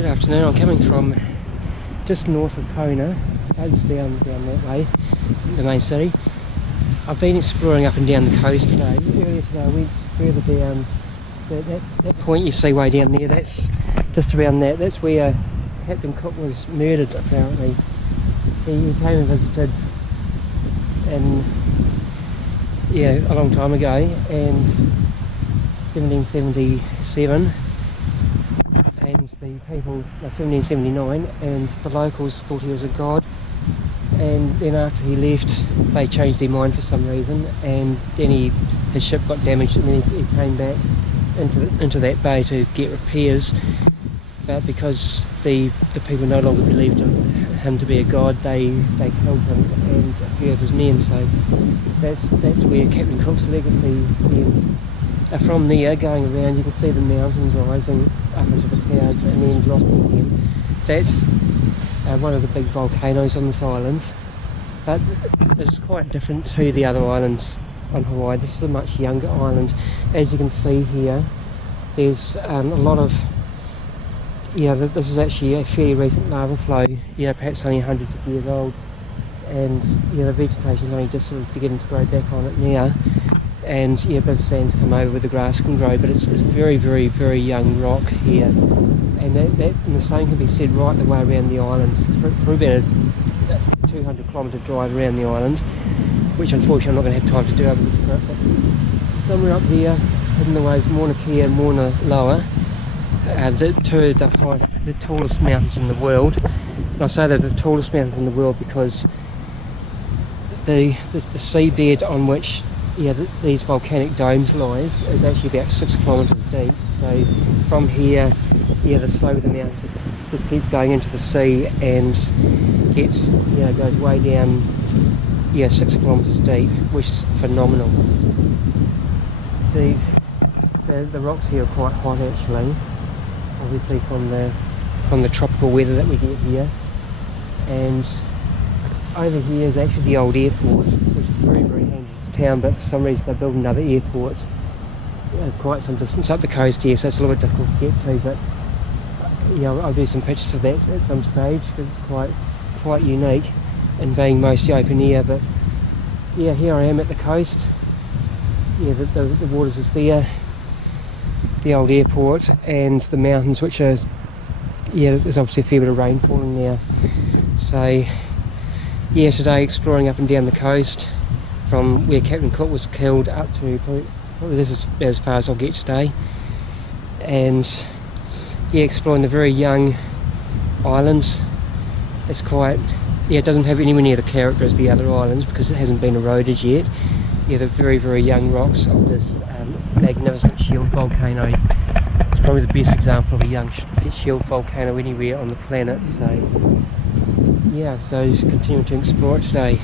Good afternoon. I'm coming from just north of Kona, just down that way, the main city. I've been exploring up and down the coast today. Earlier today I went further down. That point you see way down there, that's just around that. That's where Captain Cook was murdered, apparently. He came and visited a long time ago, and 1777, and the people, 1779, and the locals thought he was a god, and then after he left they changed their mind for some reason, and then his ship got damaged, and then he came back into that bay to get repairs. But because the people no longer believed him to be a god, they killed him and a few of his men. So that's where Captain Cook's legacy ends. From there, going around, you can see the mountains rising up into the clouds and then dropping again. That's one of the big volcanoes on this island. But this is quite different to the other islands on Hawaii. This is a much younger island. As you can see here, there's a lot of, this is actually a fairly recent lava flow, perhaps only hundreds of years old, and the vegetation is only just sort of beginning to grow back on it now, and bit of sand's come over where the grass can grow, but it's very, very, very young rock here, and and the same can be said right the way around the island, for about a 200 kilometre drive around the island, which unfortunately I'm not going to have time to do over this trip. But somewhere up there, hidden away, is Mauna Kea and Mauna Loa, two of the tallest mountains in the world. And I say they're the tallest mountains in the world because the seabed on which these volcanic domes lies is actually about 6 kilometres deep. So from here, the slope of the mountains just keeps going into the sea and goes way down 6 kilometres deep, which is phenomenal. The rocks here are quite hot actually, obviously from the tropical weather that we get here. And over here is actually the old airport, which is very, very handy to town, but for some reason they're building another airport quite some distance up the coast here, so it's a little bit difficult to get to, but I'll do some pictures of that at some stage because it's quite unique and being mostly open air. But here I am at the coast. The waters is there, the old airport, and the mountains, which are there's obviously a fair bit of rain falling now. So today exploring up and down the coast from where Captain Cook was killed up to probably this is as far as I'll get today, and exploring the very young islands. It's quite it doesn't have anywhere near the character as the other islands because it hasn't been eroded yet. The very, very young rocks of this magnificent shield volcano. It's probably the best example of a young shield volcano anywhere on the planet. So just continuing to explore it today.